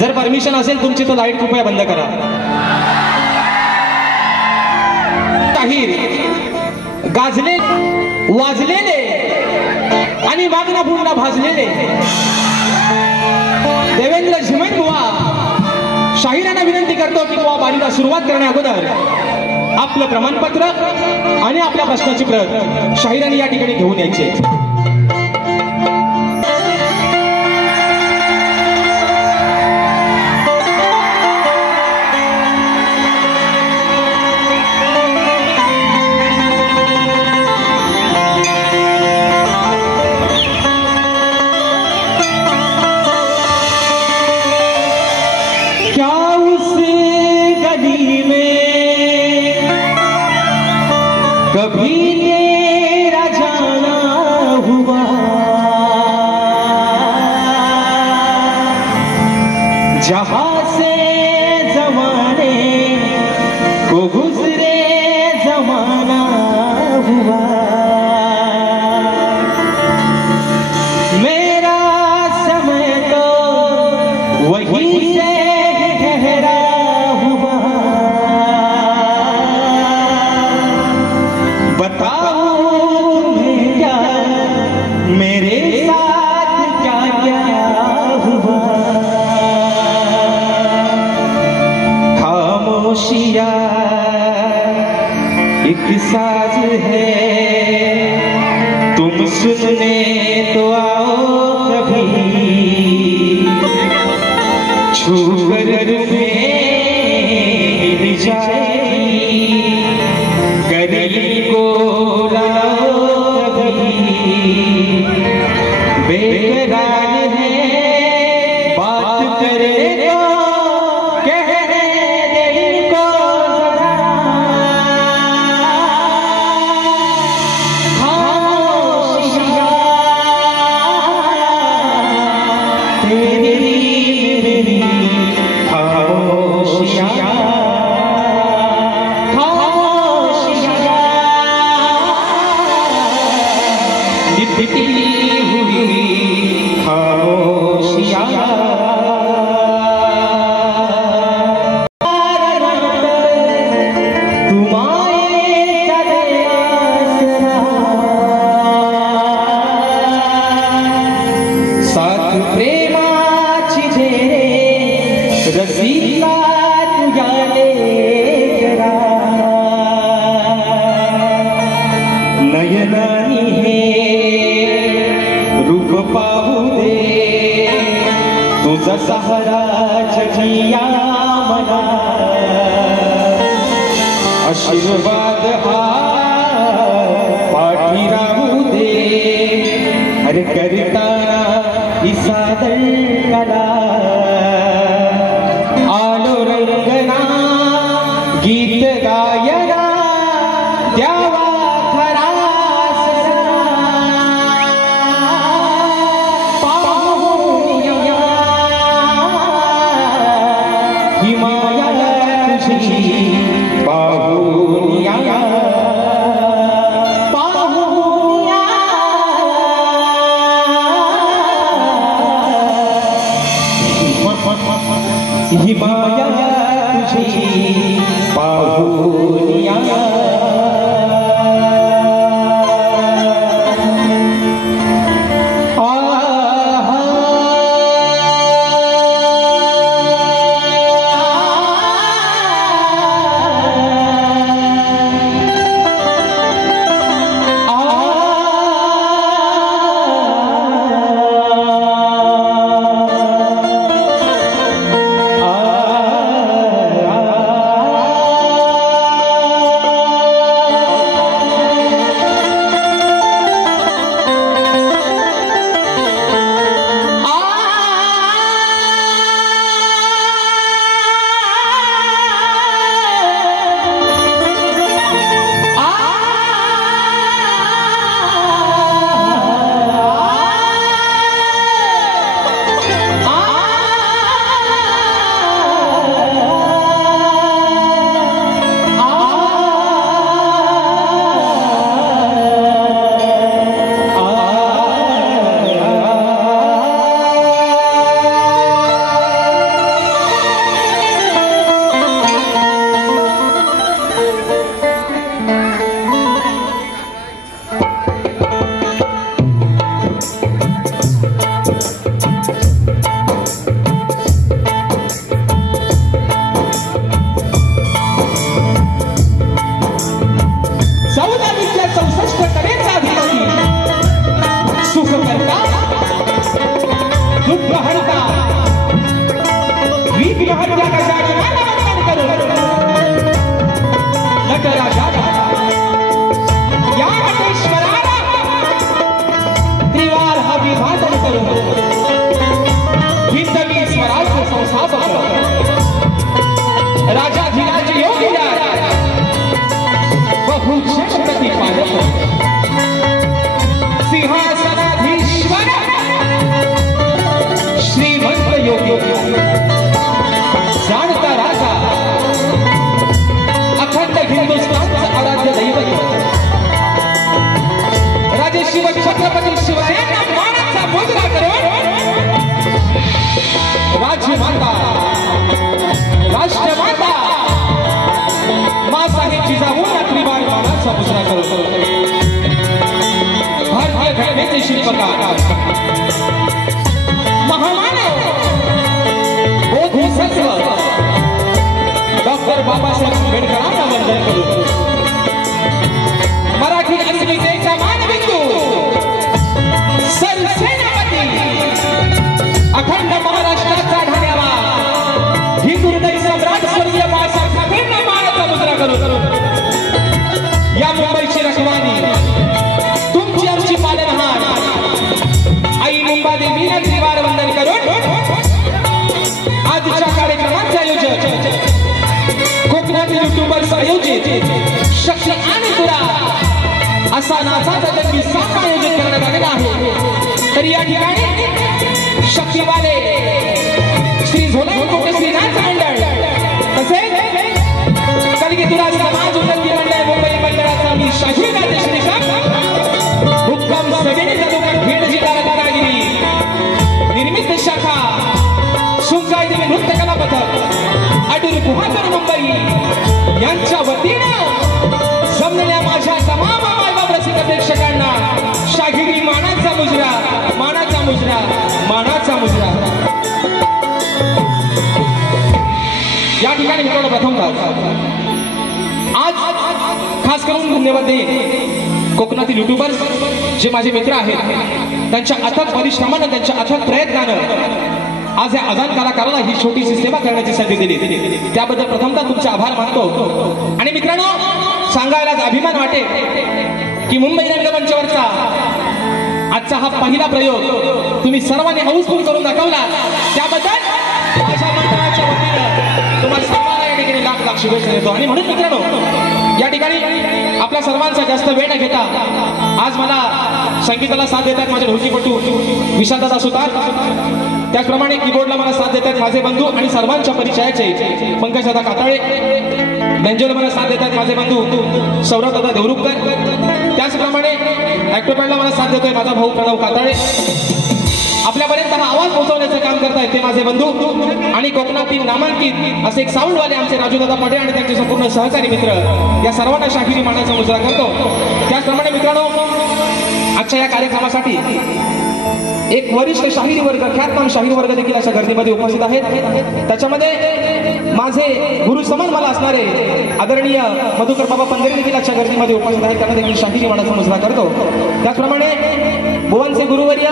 जर परमिशन असेल तुमची तर लाईट कृपया बंद करा. शाहीर गाजले वाजलेले आणि मागना पुन्हा भाजलेले देवेंद्र झिमन बुवा शाहिरांना विनंती करतो की बुवा बारीला सुरुवात करण्या अगोदर आपलं प्रमाणपत्र आणि आपल्या प्रश्नाची प्रत शाहिरांनी या ठिकाणी घेऊन यायचे. कभी तेरा जाना हुआ जहां से जमाने को गुजरे जमाना हुआ मेरा समय तो वही से ठहरा हुआ बताऊं तुम्हें क्या मेरे साथ क्या क्या हुआ खामोशियां एक साज है तुम सुनने तो आओ कभी छू कर तुम्हें मिल जाएगी करीब को लाओ कभी बेकरार है बात करे तो कहने दिल को खामोशियां तेरी मेरी खामोशियां लिपटी हुई खामोशियां तुम आए चले आसरा साथ प्रेमाची झेरे रसिका तुझ्याले करा नयनानी हे रूप पाहू दे तुझा सहारा छजिया मला आशीर्वाद हा पाठी राहू दे अरे करताना ही सादर कला आलो रंगना गीत गायना द्यावा हिमाया तुझी पाहुनिया भीमहत्या गजाननाला वंदन करून नटराजाला या नटेश्वराला त्रिवार अभिवादन करून हिंदवी स्वराज्य संस्थापक राजाधिराज योगीराज बहुक्षण प्रतिपादक सिंहासनाधीश्वर श्रीमंत योगी जाणता राजा अखंड हिंदुस्थानचं आराध्य दैवत राजे शिव छत्रपती शिवरायांना मानाचा मुजरा करून राजमाता राष्ट्रमाता मासाहेब जिजाऊंना त्रिवार मानाचा मुजरा करून भारतीय घटनेचे शिल्पकार महामानव बोधिसत्व डॉक्टर बाबासाहेब आंबेडकरांना वंदन करून मराठी अस्मितेचा मानबिंदू सरसेनापती अखंड महाराष्ट्राचा ढाण्याला हिंदू हृदय सम्राट स्वर्गीय बाळासाहेब ठाकरेंना मानाचा मुजरा करून या मुंबईची रखवानी तुमची आमची पालनहार आई मुंबादेवीला त्रिवार वंदन करून आजच्या कार्यक्रमाचे आयोजक कोकणातील युट्यूबर्स आयोजित शक्ती आणि तुरा असा नाचाचा जंगी सामना आयोजित करण्यात आलेला आहे. तरी या ठिकाणी शक्तीवाले श्री झोलाई कोटे श्री नाच मंडळ तसेच कलगीतुरा समाज उन्नती मंडळ मुंबई मंडळाचा मी शाहीर राजे श्रीकांत हुक्कम सगळे तालुका खेड जिल्हा रत्नागिरी निर्मित शाखा सुंकाई देवी नृत्य कला पथक अटूर गुहागर मुंबई यांच्या वतीनं जमलेल्या माझ्या तमाम मायबाप रसिक प्रेक्षकांना शाहिरी मानाचा मुजरा मानाचा मुजरा मानाचा मुजरा. या ठिकाणी मित्रांनो प्रथम आज खास करून धन्यवाद देईन कोकणातील युट्यूबर्स जे माझे मित्र आहेत त्यांच्या अथक परिश्रमानं त्यांच्या अथक प्रयत्नानं आज या अजान कलाकाराला ही छोटीशी सेवा करण्याची संधी दिली त्याबद्दल प्रथमतः तुमचे आभार मानतो. आणि मित्रांनो सांगायलाच अभिमान वाटेल की मुंबई रंगमंचावरचा आजचा हा पहिला प्रयोग तुम्ही सर्वांनी हाऊसफुल करून दाखवला त्याबद्दल माझ्या मंडळाच्या वतीनं तुम्हाला सर्वांना या ठिकाणी लाख लाख शुभेच्छा देतो. आणि म्हणून मित्रांनो या ठिकाणी आपल्या सर्वांचा जास्त वेळ न घेता आज मला संगीताला साथ देतात माझे ढोलकीपटू विशालदादा सुतार त्याचप्रमाणे कीबोर्डला मला साथ देतात माझे बंधू आणि सर्वांच्या परिचयाचे पंकजदादा काताळे बेंजोला मला साथ देतात माझे बंधू सौरभदादा देवरुखकर त्याचप्रमाणे ऍक्टोपॅडला मला साथ देतोय माझा भाऊ प्रणव काताळे आपल्यापर्यंत हा आवाज पोहोचवण्याचं काम करतायत ते माझे बंधू आणि कोकणातील नामांकित असे एक साऊंडवाले आमचे राजूदादा पडे आणि त्यांचे संपूर्ण सहकारी मित्र या सर्वांना शाहिरी मानाचा मुजरा करतो. त्याचप्रमाणे मित्रांनो आजच्या या कार्यक्रमासाठी एक वरिष्ठ शाहिरी वर्ग ख्यातनाम शाहीर वर्ग देखील अशा गर्दीमध्ये उपस्थित आहेत. त्याच्यामध्ये माझे गुरु समान मला असणारे आदरणीय मधुकर बाबा पंधरे देखील अशा गर्दीमध्ये उपस्थित आहेत त्यांना देखील शाहिरी मानाचा मुजरा करतो. त्याचप्रमाणे भुवनचे गुरुवर्य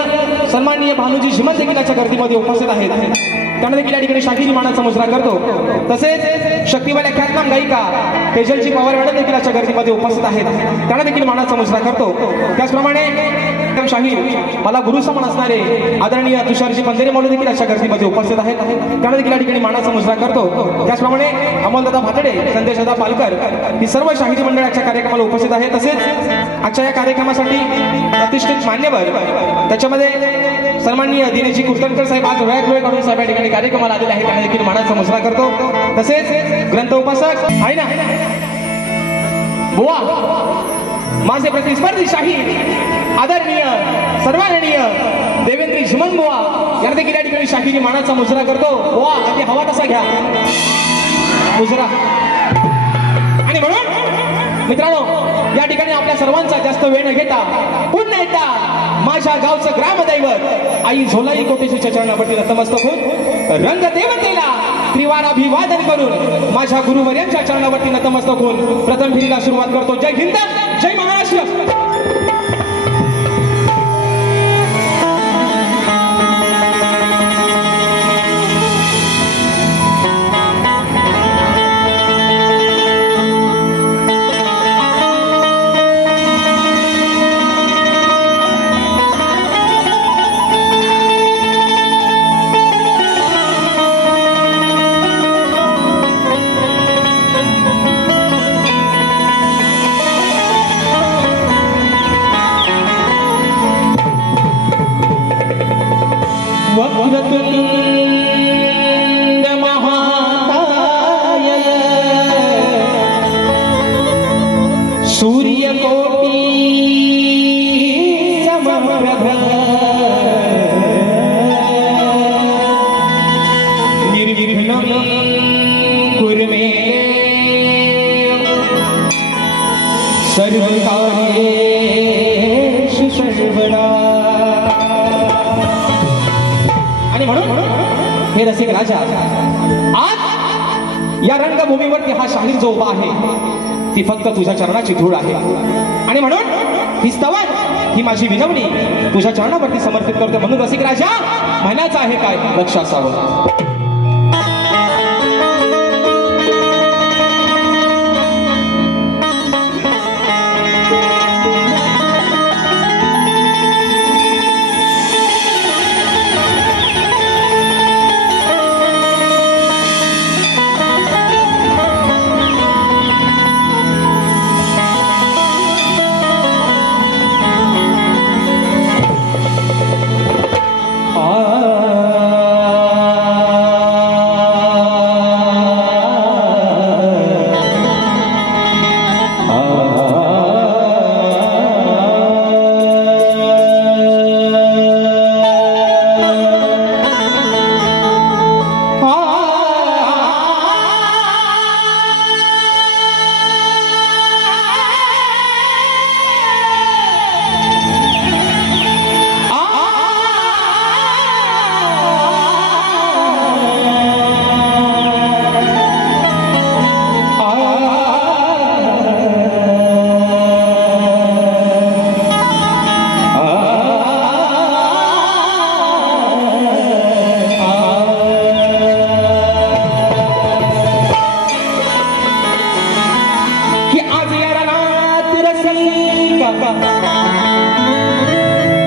सन्माननीय भानुजी झिमन देखील अशा गर्दीमध्ये उपस्थित आहेत त्यांना देखील या ठिकाणी शाहिरी मानाचा मुजरा करतो. तसेच शक्तीवाल्या ख्यातनाम गायिका तेजलजी पवार मॅडम देखील अशा गर्दीमध्ये उपस्थित आहेत त्यांना देखील मानाचा मुजरा करतो. त्याचप्रमाणे शाहीर मला गुरु समान असणारे आदरणीय तुषारजी पंधरे मौली देखील अशा गर्दीमध्ये उपस्थित आहेत त्यांना देखील या ठिकाणी मानाचा मुजरा करतो. त्याचप्रमाणे अमोलदादा भातडे संदेशदादा पालकर ही सर्व शाहिरी मंडळाच्या कार्यक्रमाला उपस्थित आहेत. तसेच आजच्या या कार्यक्रमासाठी प्रतिष्ठित मान्यवर त्याच्यामध्ये सन्माननीय दिनेशजी कुर्तनकर साहेब आज वेळात वेळ काढून साहेब या ठिकाणी कार्यक्रमाला आलेले आहेत त्यांना देखील मानाचा मुजरा करतो. तसेच ग्रंथ उपासक आहे ना बुवा माझे प्रतिस्पर्धी शाहीर आदरणीय सर्वांगणीय देवेंद्र झिमन बुवा यांना देखील या ठिकाणी शाहिरी मानाचा मुजरा करतो. बुवा अगदी हवा तसा घ्या मुजरा. आणि म्हणून मित्रांनो या ठिकाणी आपल्या सर्वांचा जास्त वेळ न घेता पुन्हा एकदा माझ्या गावचं ग्रामदैवत आई झोलाई कोटेश्वरीच्या चरणावरती नतमस्तक होऊन रंगदेवतेला त्रिवार अभिवादन करून माझ्या गुरुवर्यांच्या चरणावरती नतमस्तक होऊन प्रथम फेरीला सुरुवात करतो. जय हिंद जय महाराष्ट्र. कुर्मे सर्व कार्येषु सर्वदा. आणि म्हणून हे रसिक राजा आज या रंगभूमीवरती हा शाहीर जो उभा आहे ती फक्त तुझ्या चरणाची धूळ आहे. आणि म्हणून ही स्तवन ही माझी विनवणी तुझ्या चरणावरती समर्पित करतो. म्हणून रसिक राजा म्हणायचं आहे काय लक्ष असावं.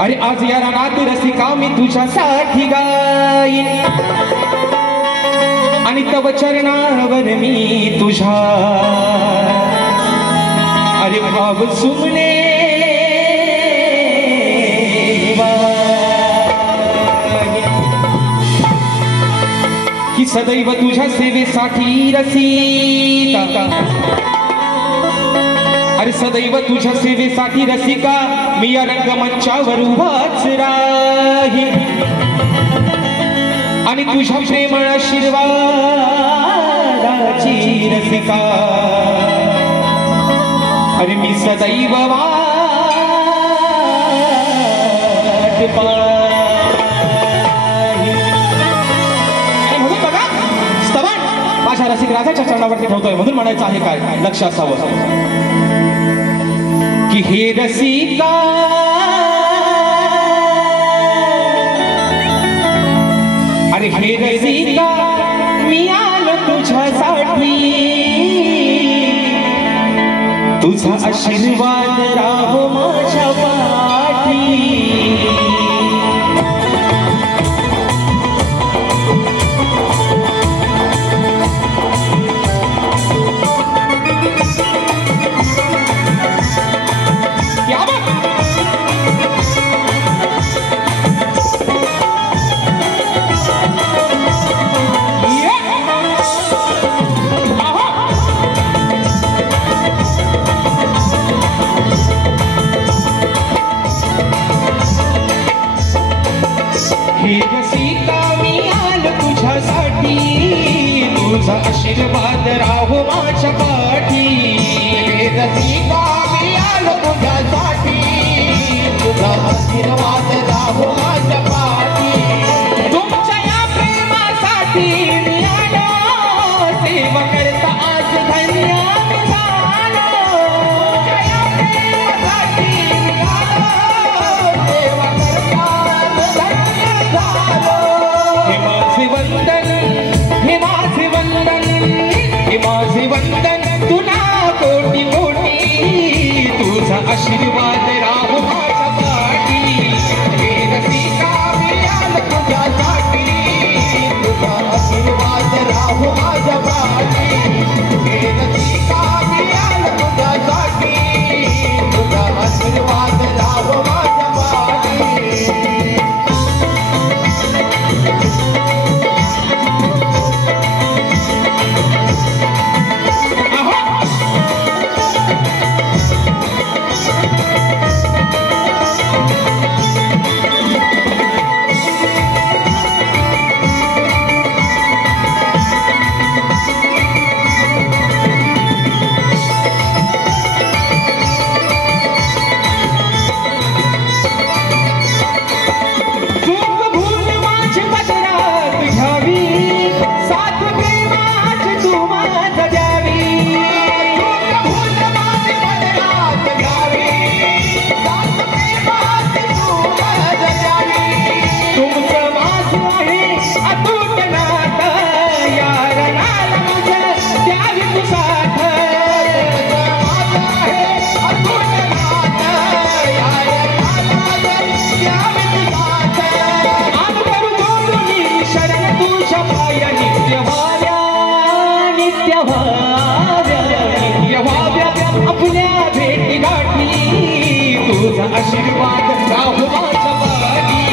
अरे आज या रानात रसिका मी तुझ्यासाठी गाईन आणि तव चरणावर मी तुझ्या अरे भाव सुमने की सदैव तुझ्या सेवेसाठी रसिका अरे सदैव तुझ्या सेवेसाठी रसिका मी या रंगमंचावर उभाच राहीन आणि तुझ्या प्रेमळ आशीर्वादाची रसिका अरे मी सदैव वाट पाहीन. आणि म्हणून बघा स्तवन माझ्या रसिक राजाच्या चरणावरती ठेवतोय. म्हणून म्हणायचं आहे काय लक्ष असावं कि हे रसिका अरे हे रसिका मी आलो तुझ्यासाठी तुझा आशीर्वाद राहो माझ्या पाठी. तुझा आशीर्वाद राहो माझ्या पाठी. हे रसिका मी आलो तुझ्यासाठी तुझा आशीर्वाद राहो माझ्या पाठी. तुमच्या या प्रेमासाठी मी आलो सेवा करता आज धन्य मी झालो. तुमच्या या प्रेमासाठी मी आलो सेवा करता आज धन्य झालो. हे माझे वंदन हे माझे वंदन हे माझे वंदन तुला कोटी कोटी तुझा आशीर्वाद राहो माझ्या पाठी. हे रसिका मी आलो तुझ्यासाठी तुझा आशीर्वाद राहो माझ्या पाठी. हे रसिका मी नित्य व्हाव्या नित्य व्हाव्या आपल्या भेटी गाठी तुझा आशीर्वाद राहू माझ्या पाठी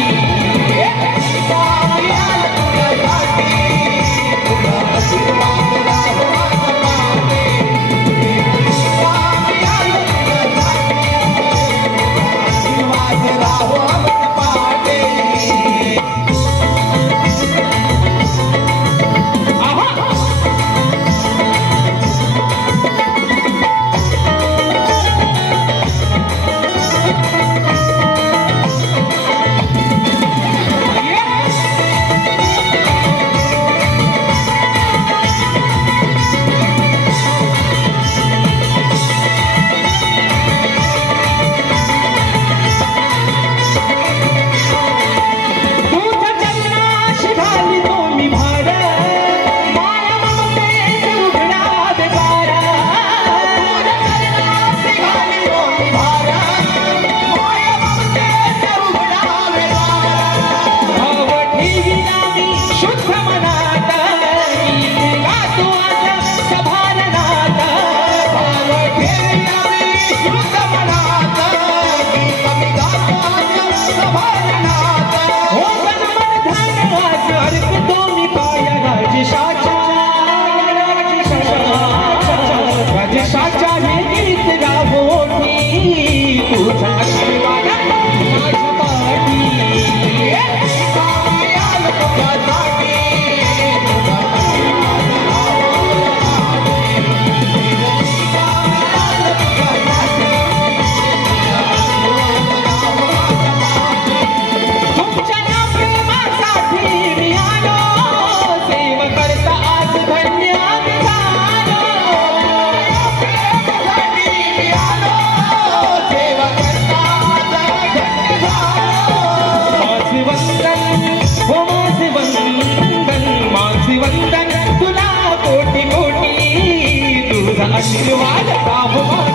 आशीर्वाद